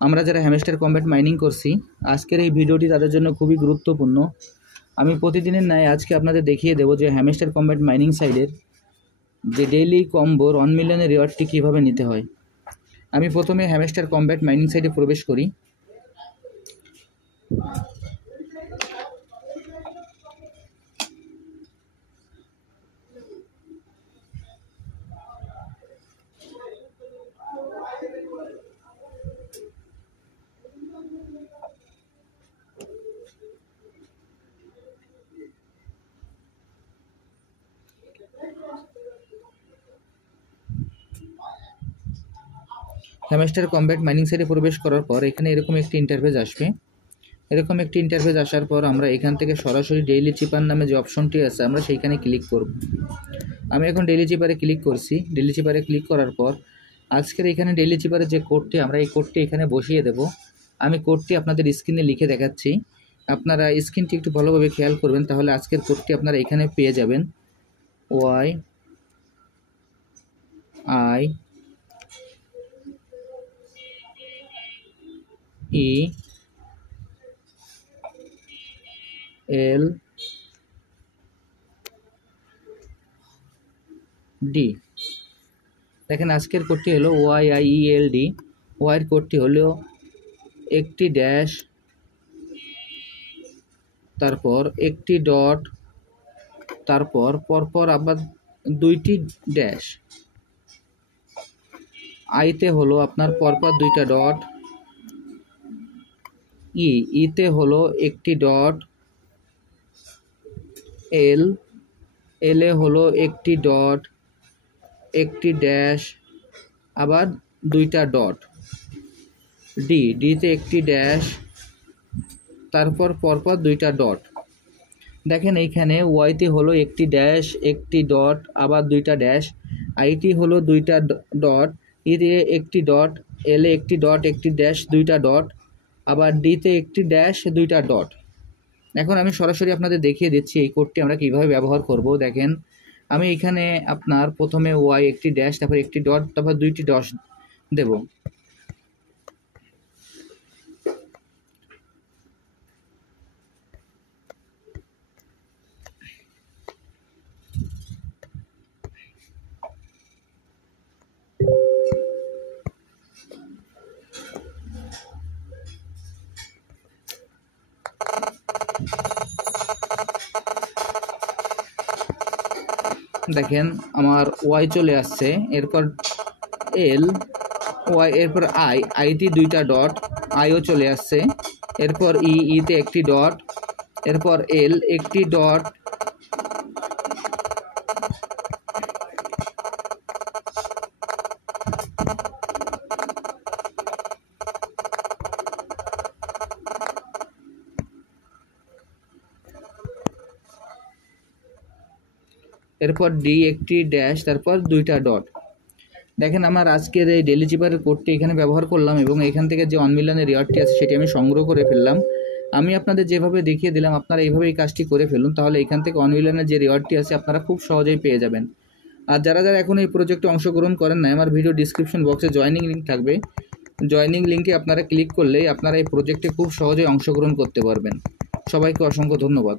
আমরা যারা hamster combat mining করছি, আজকের এই ভিডিওটি তাদের জন্য খুবই গুরুত্বপূর্ণ। আমি প্রতিদিনের ন্যায় আজকে আপনাদের দেখিয়ে দেবো যে হ্যামস্টার কম্ব্যাট মাইনিং সাইডের যে ডেইলি কম্বোর 1 মিলিয়নের রিওয়ার্ডটি কীভাবে নিতে হয়। আমি প্রথমে হ্যামস্টার কম্ব্যাট মাইনিং সাইডে প্রবেশ করি। হ্যামস্টার কম্ব্যাট মাইনিং সাইটে প্রবেশ করার পর এখানে এরকম একটি ইন্টারফেস আসবে। এরকম একটি ইন্টারফেস আসার পর আমরা এখান থেকে সরাসরি ডেইলি চিপার নামে যে অপশনটি আছে আমরা সেইখানে ক্লিক করব। আমি এখন ডেইলি চিপারে ক্লিক করছি। ডেইলি চিপারে ক্লিক করার পর আজকের এখানে ডেইলি চিপারের যে কোডটি, আমরা এই কোডটি এখানে বসিয়ে দেব। আমি কোডটি আপনাদের স্ক্রিনে লিখে দেখাচ্ছি, আপনারা স্ক্রিনটি একটু ভালোভাবে খেয়াল করবেন, তাহলে আজকের কোডটি আপনারা এখানে পেয়ে যাবেন। YIELD, দেখেন আজকের কোডটি হলো YIELD। ওয়াইয়ের কোডটি হলো একটি ড্যাশ, তারপর একটি ডট, তারপর পরপর আবার দুইটি ড্যাশ। আইতে হলো আপনার পরপর দুইটা ডট, ইতে হলো একটি ডট, এলে হলো একটি ডট, একটি ড্যাশ, আবার দুইটা ডট, ডিতে একটি ড্যাশ, তারপর পরপর দুইটা ডট। দেখেন এইখানে ওয়াইতে হলো একটি ড্যাশ, একটি ডট, আবার দুইটা ড্যাশ, আইটি হলো দুইটা ডট, ইতে একটি ডট, এলে একটি ডট, একটি ড্যাশ, দুইটা ডট, আবার ডিতে একটি ড্যাশ, দুইটা ডট। এখন আমি সরাসরি আপনাদের দেখিয়ে দিচ্ছি এই কোডটি আমরা কীভাবে ব্যবহার করব। দেখেন আমি এখানে আপনার প্রথমে ওয়াই একটি ড্যাশ, তারপর একটি ডট, তারপর দুইটি ডট দেব। দেখেন আমার ওয়াই চলে আসছে, এরপর এল ওয়াই, এরপর আইটি দুইটা ডট, আইও চলে আসছে, এরপর ইতে একটি ডট, এরপর এল একটি ডট, এরপর ডি একটি ড্যাশ, তারপর দুইটা ডট। দেখেন আমার আজকের এই ডেইলি চিপারের কোডটি এখানে ব্যবহার করলাম এবং এখান থেকে যে 1 মিলিয়নের রিওয়ার্ডটি আছে সেটি আমি সংগ্রহ করে ফেললাম। আমি আপনাদের যেভাবে দেখিয়ে দিলাম আপনারা এইভাবে এই কাজটি করে ফেলুন, তাহলে এখান থেকে 1 মিলিয়নের যে রিওয়ার্ডটি আছে আপনারা খুব সহজেই পেয়ে যাবেন। আর যারা যারা এখন এই প্রজেক্টে অংশগ্রহণ করেন না, আমার ভিডিও ডিসক্রিপশন বক্সে জয়েনিং লিঙ্ক থাকবে। জয়েনিং লিঙ্কে আপনারা ক্লিক করলেই আপনারা এই প্রজেক্টে খুব সহজেই অংশগ্রহণ করতে পারবেন। সবাইকে অসংখ্য ধন্যবাদ।